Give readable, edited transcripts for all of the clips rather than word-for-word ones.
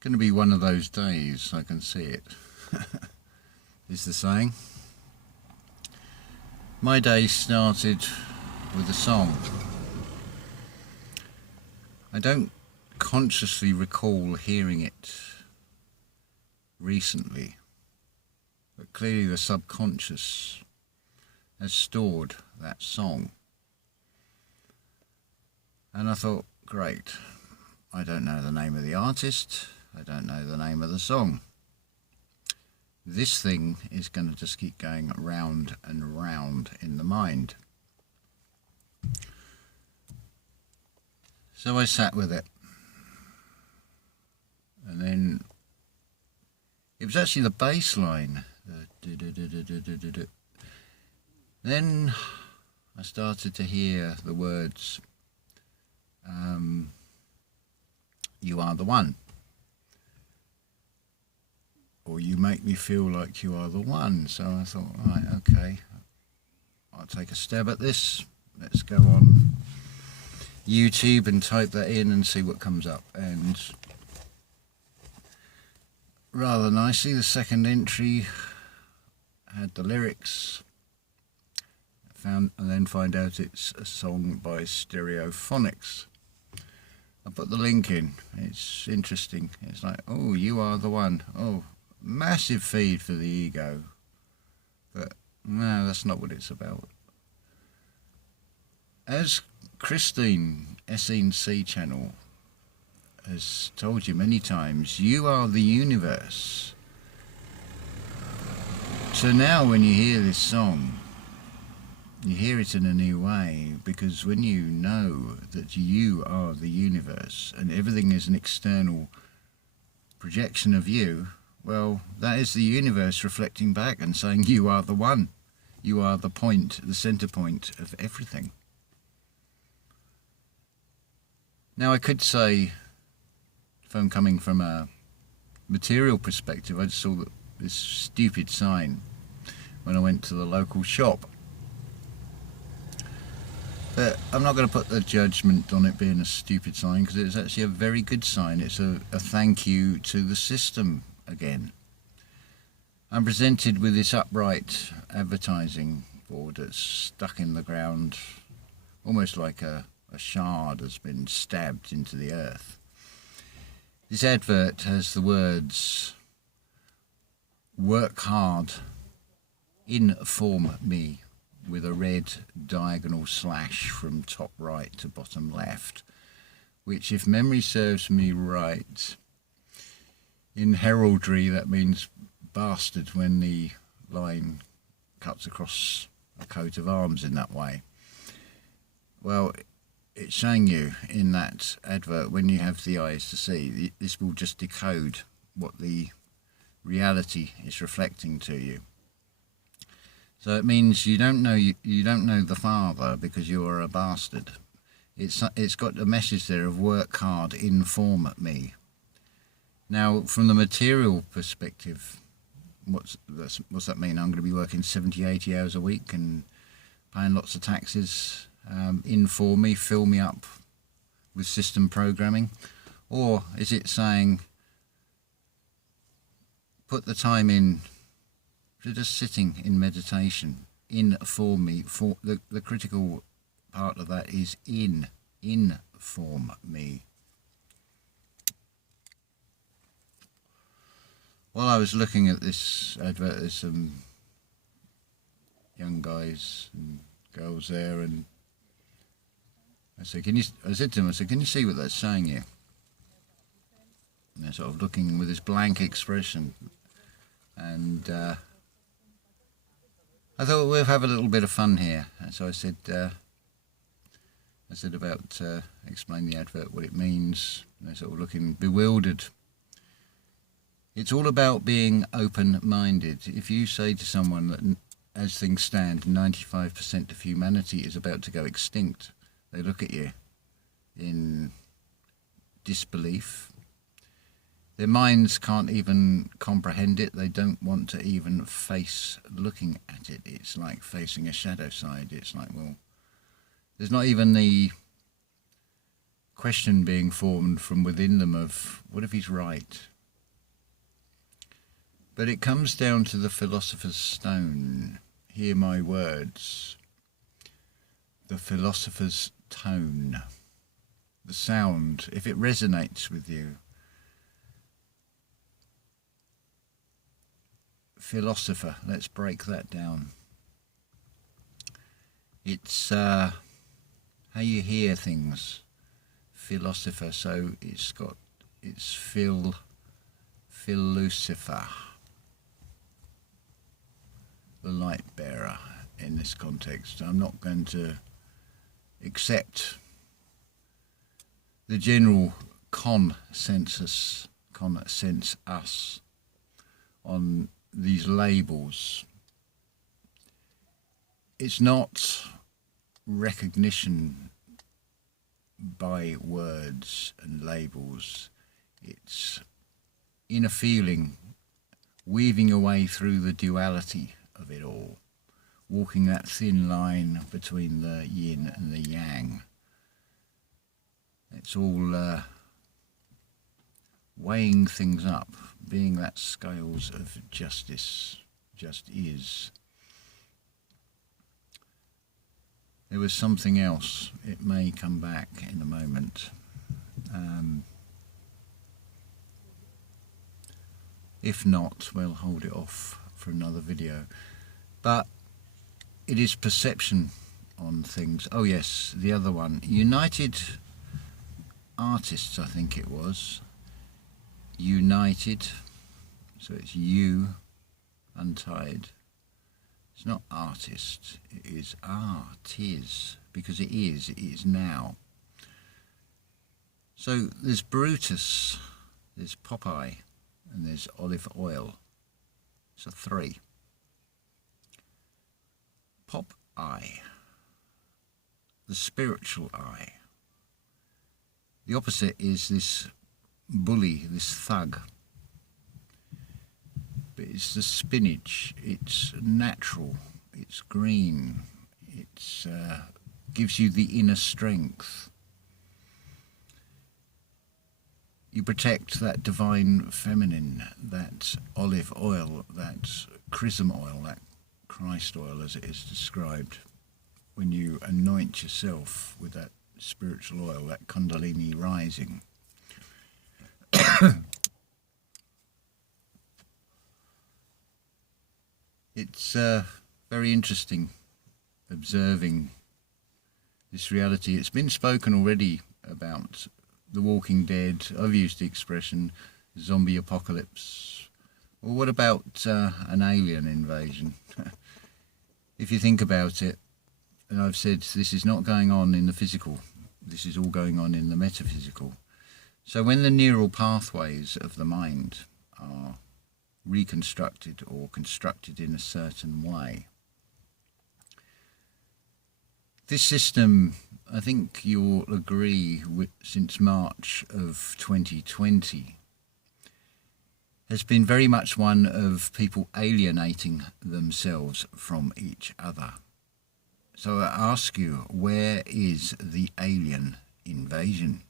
going to be one of those days, I can see it, is the saying. My day started with a song. I don't consciously recall hearing it recently, but clearly the subconscious has stored that song. And I thought, great, I don't know the name of the artist, I don't know the name of the song. This thing is going to just keep going round and round in the mind. So I sat with it. And then it was actually the bass line. Then I started to hear the words, you are the one. Or you make me feel like you are the one. So I thought, right, okay, I'll take a stab at this. Let's go on YouTube and type that in and see what comes up. And rather nicely, the second entry had the lyrics. And then find out it's a song by Stereophonics. I put the link in. It's interesting. It's like, oh, you are the one. Oh, massive feed for the ego. But no, that's not what it's about. As Christine, SNC channel, has told you many times, you are the universe. So now when you hear this song, you hear it in a new way, because when you know that you are the universe and everything is an external projection of you, well, that is the universe reflecting back and saying you are the one. You are the point, the center point of everything. Now I could say, if I'm coming from a material perspective, I just saw this stupid sign when I went to the local shop. But I'm not going to put the judgment on it being a stupid sign, because it's actually a very good sign. It's a thank you to the system again. I'm presented with this upright advertising board that's stuck in the ground, almost like a shard has been stabbed into the earth. This advert has the words, work hard, inform me, with a red diagonal slash from top right to bottom left, which, if memory serves me right, in heraldry that means bastard when the line cuts across a coat of arms in that way. Well, it's showing you in that advert, when you have the eyes to see, this will just decode what the reality is reflecting to you. So it means you don't know the Father because you are a bastard. It's got a message there of work hard, inform me. Now, from the material perspective, what's that mean? I'm going to be working 70, 80 hours a week and paying lots of taxes. Inform me, fill me up with system programming. Or is it saying, put the time in to just sitting in meditation, inform me? For the critical part of that is inform me. While I was looking at this advert, there's some young guys and girls there, and I said to them, can you see what that's saying here? And they're sort of looking with this blank expression, and I thought we'll have a little bit of fun here. And so I said about explain the advert, what it means. And they're sort of looking bewildered. It's all about being open-minded. If you say to someone that, as things stand, 95% of humanity is about to go extinct, they look at you in disbelief. Their minds can't even comprehend it. They don't want to even face looking at it. It's like facing a shadow side. It's like, well, there's not even the question being formed from within them of, what if he's right? But it comes down to the philosopher's stone. Hear my words. The philosopher's tone. The sound, if it resonates with you. Philosopher, let's break that down. It's how you hear things. Philosopher, so it's Lucifer, the light bearer in this context. I'm not going to accept the general consensus on these labels. It's not recognition by words and labels. It's inner feeling, weaving a way through the duality of it all, walking that thin line between the yin and the yang. It's all weighing things up, being that scales of justice, just is. There was something else. It may come back in a moment. If not, we'll hold it off for another video. But it is perception on things. Oh yes, the other one. United Artists, I think it was. United. So it's you, untied. It's not artist, it is artis, because it is now. So there's Brutus, there's Popeye, and there's olive oil. So 3. Pop-eye, the spiritual eye. The opposite is this bully, this thug. But it's the spinach, it's natural, it's green, it gives you the inner strength. You protect that divine feminine, that olive oil, that chrism oil, that Christ oil as it is described, when you anoint yourself with that spiritual oil, that kundalini rising. It's very interesting observing this reality. It's been spoken already about The Walking Dead. I've used the expression zombie apocalypse. Well, what about an alien invasion? If you think about it, and I've said this is not going on in the physical, this is all going on in the metaphysical. So when the neural pathways of the mind are reconstructed or constructed in a certain way, this system, I think you'll agree, since March of 2020, has been very much one of people alienating themselves from each other. So I ask you, where is the alien invasion?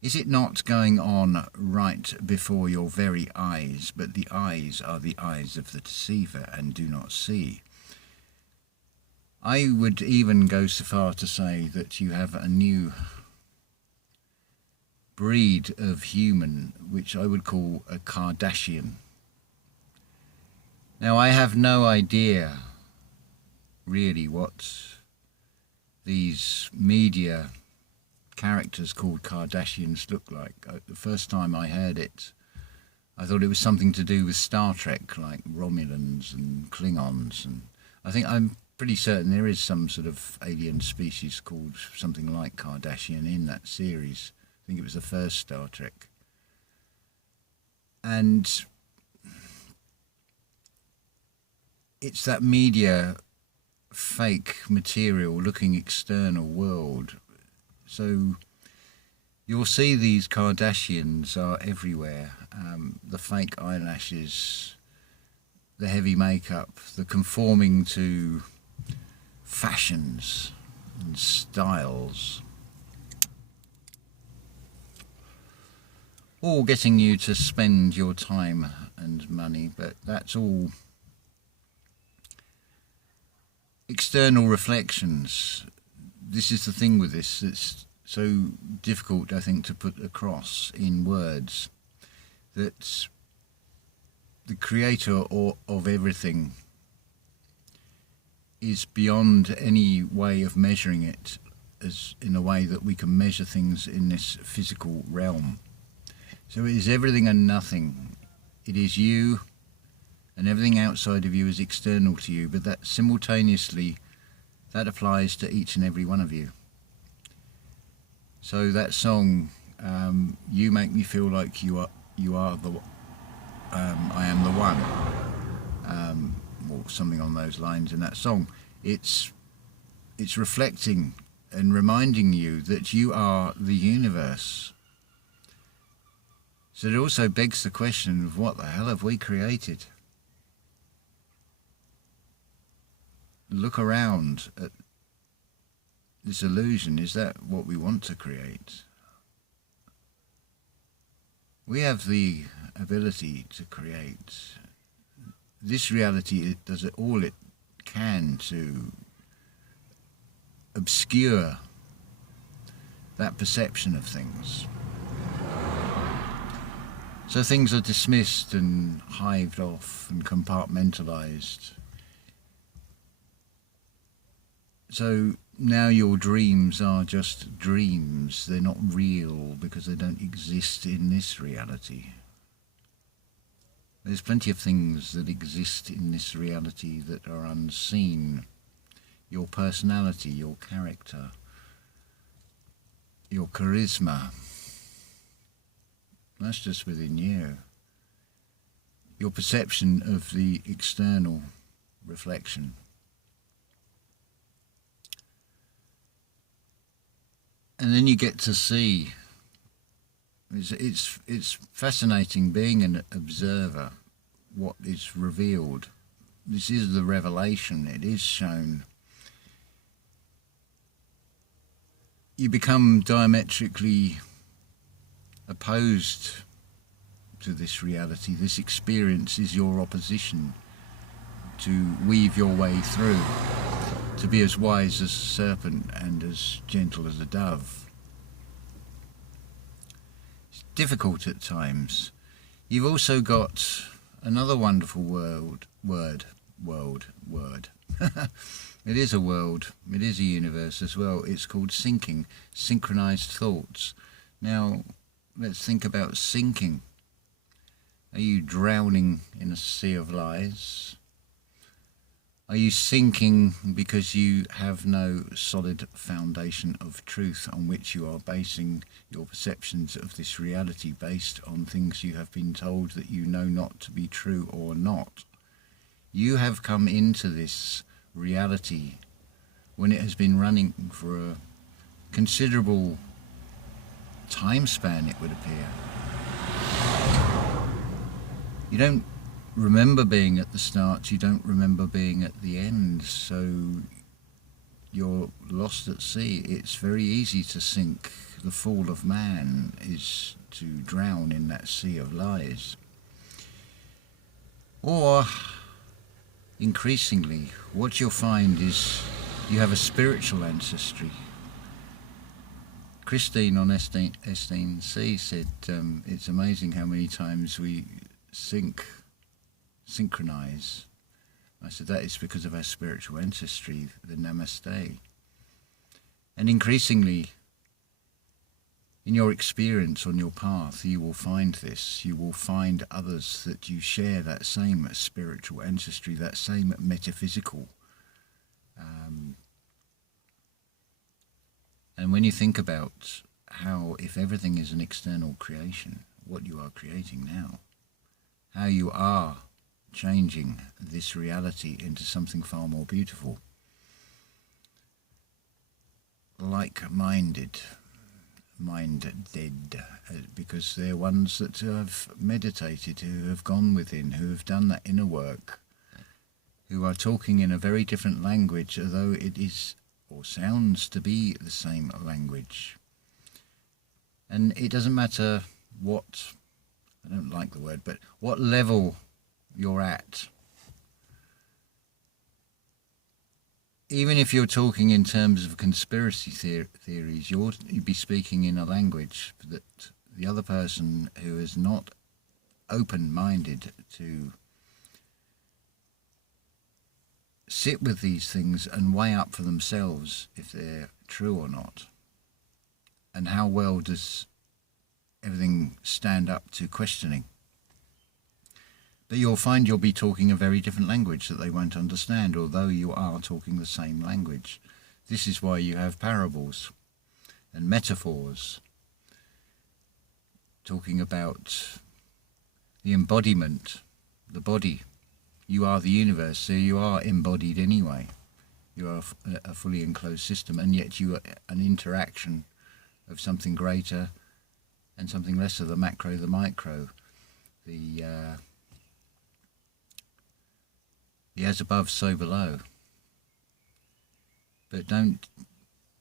Is it not going on right before your very eyes, but the eyes are the eyes of the deceiver and do not see? I would even go so far to say that you have a new breed of human, which I would call a Kardashian. Now, I have no idea really what these media characters called Kardashians look like. The first time I heard it, I thought it was something to do with Star Trek, like Romulans and Klingons, and I'm pretty certain there is some sort of alien species called something like Kardashian in that series. I think it was the first Star Trek. And it's that media fake material looking external world. So you'll see these Kardashians are everywhere. The fake eyelashes, the heavy makeup, the conforming to fashions and styles. all getting you to spend your time and money, but that's all external reflections. This is the thing with this, it's so difficult, I think, to put across in words, that the creator of everything is beyond any way of measuring it, as in a way that we can measure things in this physical realm. So it is everything and nothing. It is you, and everything outside of you is external to you, but that simultaneously, that applies to each and every one of you. So that song, you make me feel like you are the, I am the one, or something on those lines in that song. It's reflecting and reminding you that you are the universe. So it also begs the question of what the hell have we created? Look around at this illusion. Is that what we want to create? We have the ability to create. This reality, it does it all it can to obscure that perception of things. So things are dismissed and hived off and compartmentalized. So now your dreams are just dreams. They're not real because they don't exist in this reality. There's plenty of things that exist in this reality that are unseen. Your personality, your character, your charisma. That's just within you. Your perception of the external reflection. And then you get to see, it's fascinating being an observer, what is revealed. This is the revelation, it is shown. You become diametrically opposed to this reality. This experience is your opposition to weave your way through, to be as wise as a serpent and as gentle as a dove. It's difficult at times. You've also got another wonderful word. It is a world, it is a universe as well. It's called syncing, synchronized thoughts. Now, let's think about sinking. Are you drowning in a sea of lies? Are you sinking because you have no solid foundation of truth on which you are basing your perceptions of this reality, based on things you have been told that you know not to be true or not? You have come into this reality when it has been running for a considerable time span, it would appear. You don't remember being at the start, you don't remember being at the end, so you're lost at sea. It's very easy to sink. The fall of man is to drown in that sea of lies. Or, increasingly, what you'll find is you have a spiritual ancestry. Christine on Esteem C said, it's amazing how many times we synchronize. I said, that is because of our spiritual ancestry, the Namaste. And increasingly, in your experience on your path, you will find this. You will find others that you share that same spiritual ancestry, that same metaphysical. And when you think about how, if everything is an external creation, what you are creating now, how you are changing this reality into something far more beautiful. Like-minded, mind-dead, because they're ones that have meditated, who have gone within, who have done that inner work, who are talking in a very different language, although it is, or sounds to be, the same language. And it doesn't matter what, I don't like the word, but what level you're at. Even if you're talking in terms of conspiracy theories, you'd be speaking in a language that the other person who is not open-minded to sit with these things and weigh up for themselves if they're true or not. And how well does everything stand up to questioning? But you'll find you'll be talking a very different language that they won't understand, although you are talking the same language. This is why you have parables and metaphors, talking about the embodiment, the body. You are the universe, so you are embodied anyway. You are a fully enclosed system, and yet you are an interaction of something greater and something lesser, the macro, the micro, the as above, so below. But don't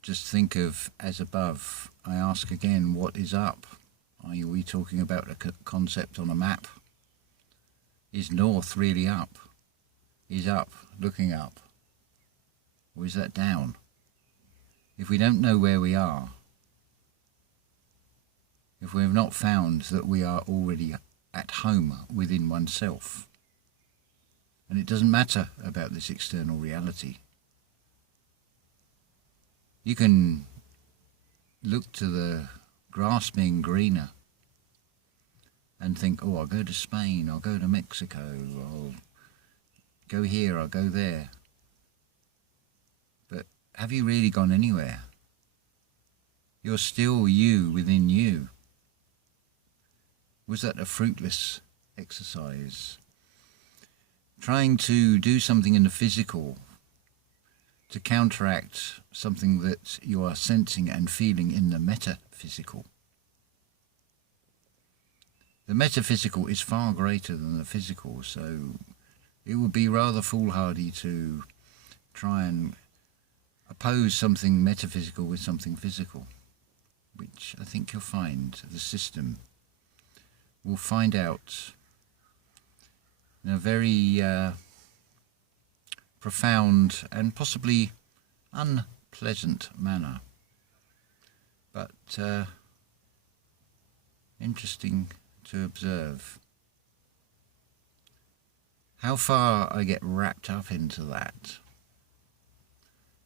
just think of as above. I ask again, what is up? Are we talking about a concept on a map? Is north really up? Is up looking up? Or is that down? If we don't know where we are, if we have not found that we are already at home within oneself, and it doesn't matter about this external reality, you can look to the grass being greener and think, oh, I'll go to Spain, I'll go to Mexico, I'll go here, I'll go there. But have you really gone anywhere? You're still you within you. Was that a fruitless exercise? Trying to do something in the physical to counteract something that you are sensing and feeling in the metaphysical. The metaphysical is far greater than the physical, so it would be rather foolhardy to try and oppose something metaphysical with something physical, which I think you'll find the system will find out in a very profound and possibly unpleasant manner, but interesting to observe. How far I get wrapped up into that,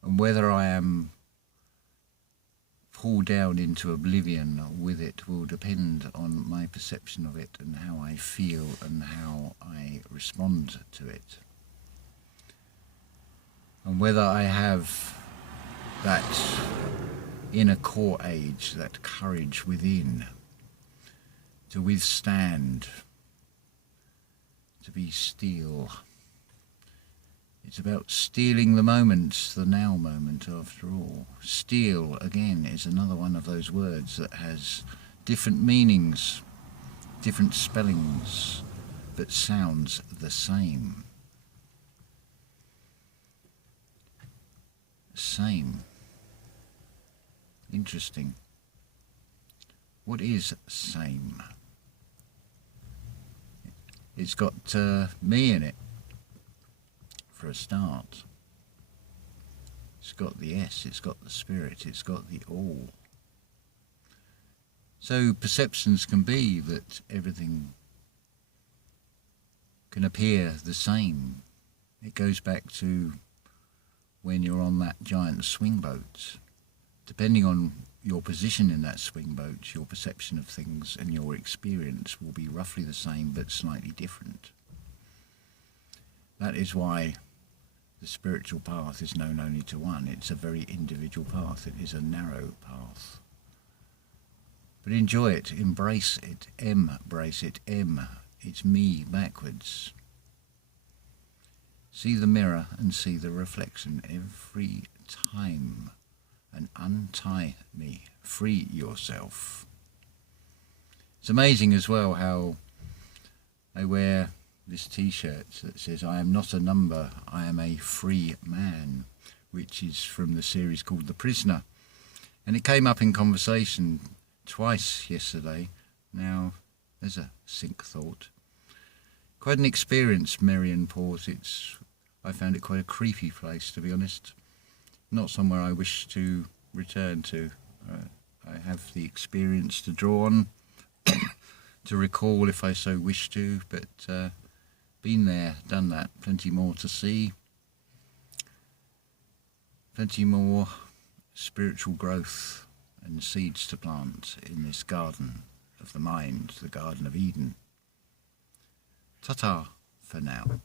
and whether I am pulled down into oblivion with it, will depend on my perception of it and how I feel and how I respond to it. And whether I have that inner core age, that courage within to withstand, to be still. It's about stealing the moment, the now moment after all. Steal, again, is another one of those words that has different meanings, different spellings, but sounds the same. Same. Interesting. What is same? It's got me in it, for a start. It's got the S, it's got the spirit, it's got the all. So perceptions can be that everything can appear the same. It goes back to when you're on that giant swing boat. Depending on your position in that swing boat, your perception of things and your experience will be roughly the same but slightly different. That is why the spiritual path is known only to one. It's a very individual path. It is a narrow path. But enjoy it, embrace it, embrace it, it's me backwards. See the mirror and see the reflection every time and untie me, free yourself. It's amazing as well how I wear this t-shirt that says, I am not a number, I am a free man, which is from the series called The Prisoner. And it came up in conversation twice yesterday Now, there's a sync thought. Quite an experience, Merion Port. I found it quite a creepy place, to be honest. Not somewhere I wish to return to. I have the experience to draw on, to recall if I so wish to, but been there, done that, plenty more to see, plenty more spiritual growth and seeds to plant in this garden of the mind, the Garden of Eden. Ta-ta for now.